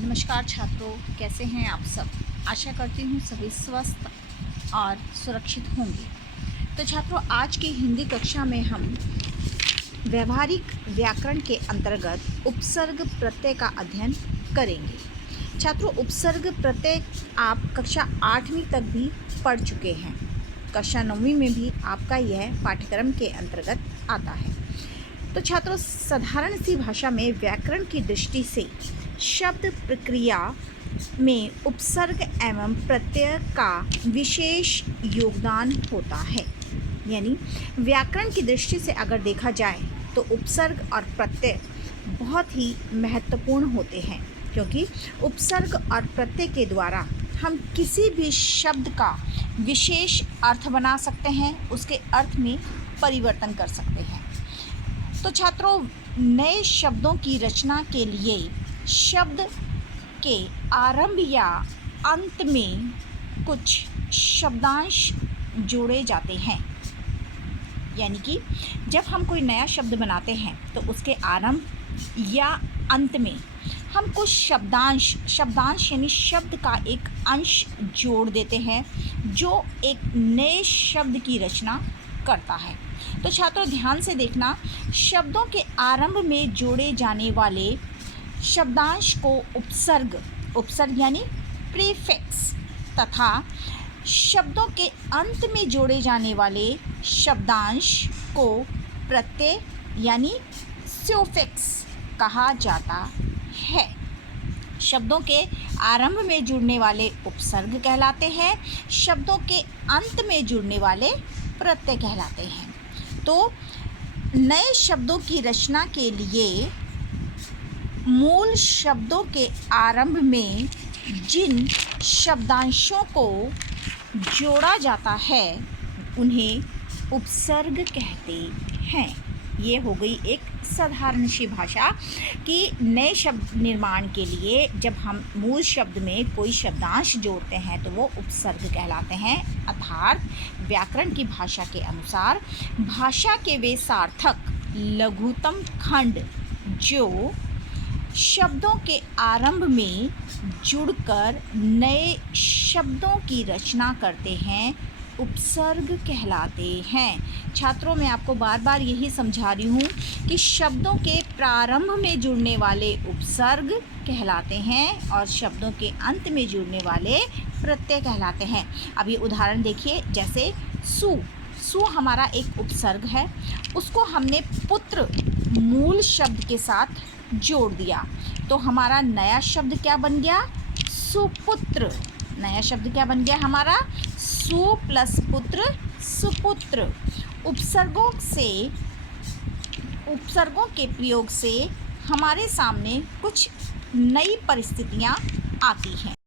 नमस्कार छात्रों, कैसे हैं आप सब। आशा करती हूँ सभी स्वस्थ और सुरक्षित होंगे। तो छात्रों, आज की हिंदी कक्षा में हम व्यवहारिक व्याकरण के अंतर्गत उपसर्ग प्रत्यय का अध्ययन करेंगे। छात्रों, उपसर्ग प्रत्यय आप कक्षा 8वीं तक भी पढ़ चुके हैं। कक्षा 9वीं में भी आपका यह पाठ्यक्रम के अंतर्गत आता है। तो छात्रों, साधारण सी भाषा में व्याकरण की दृष्टि से शब्द प्रक्रिया में उपसर्ग एवं प्रत्यय का विशेष योगदान होता है। यानी व्याकरण की दृष्टि से अगर देखा जाए तो उपसर्ग और प्रत्यय बहुत ही महत्वपूर्ण होते हैं, क्योंकि उपसर्ग और प्रत्यय के द्वारा हम किसी भी शब्द का विशेष अर्थ बना सकते हैं, उसके अर्थ में परिवर्तन कर सकते हैं। तो छात्रों, नए शब्दों की रचना के लिए शब्द के आरंभ या अंत में कुछ शब्दांश जोड़े जाते हैं। यानी कि जब हम कोई नया शब्द बनाते हैं तो उसके आरंभ या अंत में हम कुछ शब्दांश यानी शब्द का एक अंश जोड़ देते हैं, जो एक नए शब्द की रचना करता है। तो छात्रों, ध्यान से देखना, शब्दों के आरंभ में जोड़े जाने वाले शब्दांश को उपसर्ग यानी प्रीफिक्स तथा शब्दों के अंत में जोड़े जाने वाले शब्दांश को प्रत्यय यानी सफिक्स कहा जाता है। शब्दों के आरंभ में जुड़ने वाले उपसर्ग कहलाते हैं, शब्दों के अंत में जुड़ने वाले प्रत्यय कहलाते हैं। तो नए शब्दों की रचना के लिए मूल शब्दों के आरंभ में जिन शब्दांशों को जोड़ा जाता है उन्हें उपसर्ग कहते हैं। ये हो गई एक साधारण सी भाषा कि नए शब्द निर्माण के लिए जब हम मूल शब्द में कोई शब्दांश जोड़ते हैं तो वो उपसर्ग कहलाते हैं। अर्थात व्याकरण की भाषा के अनुसार भाषा के वे सार्थक लघुतम खंड जो शब्दों के आरंभ में जुड़कर नए शब्दों की रचना करते हैं, उपसर्ग कहलाते हैं। छात्रों, मैं आपको बार बार यही समझा रही हूँ कि शब्दों के प्रारंभ में जुड़ने वाले उपसर्ग कहलाते हैं और शब्दों के अंत में जुड़ने वाले प्रत्यय कहलाते हैं। अब ये उदाहरण देखिए, जैसे सु हमारा एक उपसर्ग है, उसको हमने पुत्र मूल शब्द के साथ जोड़ दिया तो हमारा नया शब्द क्या बन गया? सुपुत्र। नया शब्द क्या बन गया हमारा? सु प्लस पुत्र, सुपुत्र। उपसर्गों के प्रयोग से हमारे सामने कुछ नई परिस्थितियाँ आती हैं।